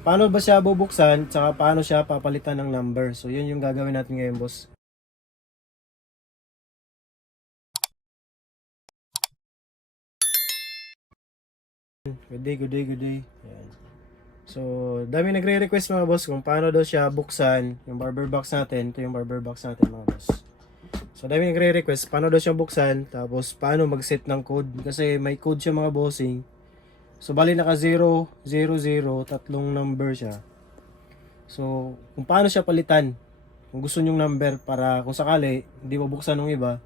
paano ba siya bubuksan, tsaka paano siya papalitan ng number. So, yun yung gagawin natin ngayon, boss. Good day, good day, good day. Ayan. So, dami nagre-request mga boss kung paano daw siya buksan yung barber box natin. Ito yung barber box natin mga boss. So, dami nagre-request paano daw siya buksan, tapos paano mag-set ng code. Kasi may code siya mga bossing. So, bali naka 0, 0, 0, tatlong number siya. So, kung paano siya palitan, kung gusto nyong number para kung sakali, hindi mabuksan ng iba.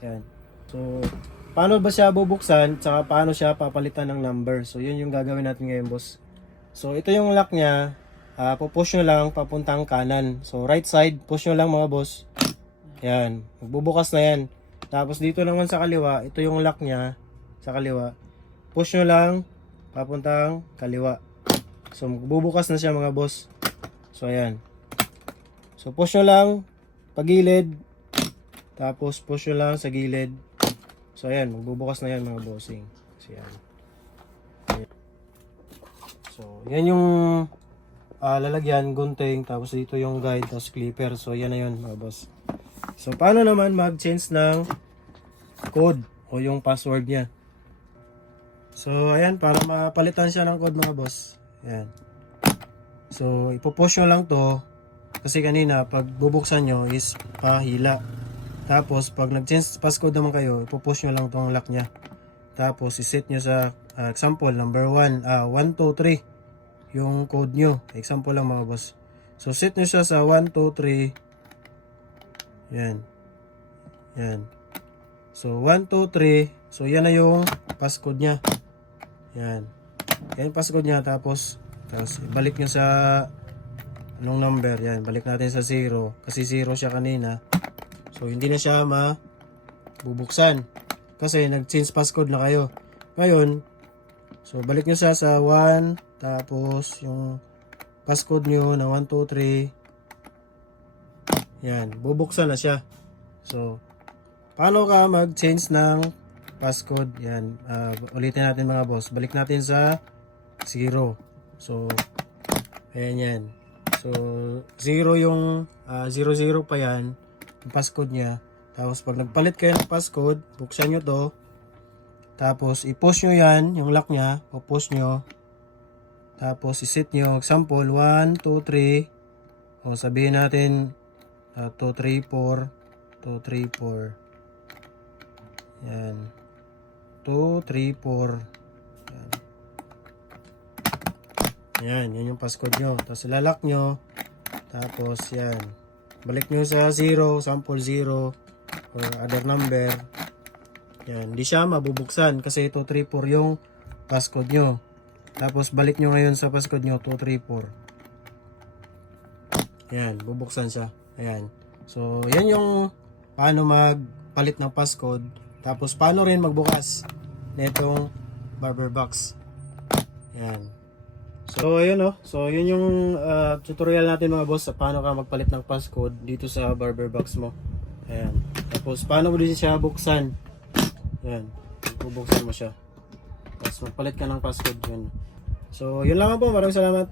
Ayan. So, paano ba siya bubuksan, tsaka paano siya papalitan ng number. So, yun yung gagawin natin ngayon, boss. So, ito yung lock niya. Pupush nyo lang papuntang kanan. So, right side, push nyo lang mga boss. Yan. Magbubukas na yan. Tapos, dito naman sa kaliwa, ito yung lock niya sa kaliwa. Push nyo lang papuntang kaliwa. So, magbubukas na siya mga boss. So, ayan. So, push nyo lang pagilid. Tapos, push nyo lang sa gilid. So, ayan. Magbubukas na yan mga bossing. So, ayan. So, yan yung lalagyan, gunting, tapos dito yung guide, tapos clipper. So, yan na yun mga boss. So, paano naman mag-change ng code o yung password niya? So, ayan, para mapalitan siya ng code mga boss. Ayan. So, ipopush nyo lang to. Kasi kanina, pag bubuksan nyo is pahila. Tapos, pag nag-change passcode naman kayo, ipopush nyo lang tong lock niya. Tapos, iset nyo sa example, number 1, 1, 2, 3. Yung code nyo. Example lang mga boss. So, set nyo siya sa 1, 2, 3. Yan. Yan. So, 1, 2, 3. So, yan na yung passcode niya. Yan. Yan yung passcode niya. Tapos, balik nyo sa anong number. Yan. Balik natin sa 0. Kasi 0 siya kanina. So, hindi na siya mabubuksan. Kasi, nag-change passcode na kayo. Ngayon, so, balik nyo siya sa 1. Tapos, yung passcode nyo na 1, 2, 3. Yan. Bubuksan na siya. So, paano ka mag-change ng passcode? Yan. Ulitin natin mga boss. Balik natin sa 0. So, ayan yan. So, 0 yung 00 pa yan. Yung passcode niya. Tapos, pag nagpalit kayo ng passcode, buksan nyo to. Tapos, i-push nyo yan, yung lock niya. O-push nyo. Tapos, i-set nyo. Example, 1, 2, 3. O, sabihin natin, 2, 3, 4. 2, 3, 4. Yan. 2, 3, 4. Yan. Yan. Yan yung passcode nyo. Tapos, ilalak nyo. Tapos, yan. Balik nyo sa 0, sample 0. Or other number. Yan. Hindi siya mabubuksan kasi 2, 3, 4 yung passcode nyo. Tapos, balik nyo ngayon sa passcode nyo, 2, 3, 4. Yan. Bubuksan siya. Ayan. So, yan yung paano magpalit ng passcode. Tapos, paano rin magbukas nitong barber box. Yan. So, ayun o. So, yun yung tutorial natin mga boss sa paano ka magpalit ng passcode dito sa barber box mo. Ayan. Tapos, paano mo din siya buksan. Ayan. Bubuksan mo siya. Tapos, magpalit ka ng passcode. Yan. So, yun lang po. Maraming salamat.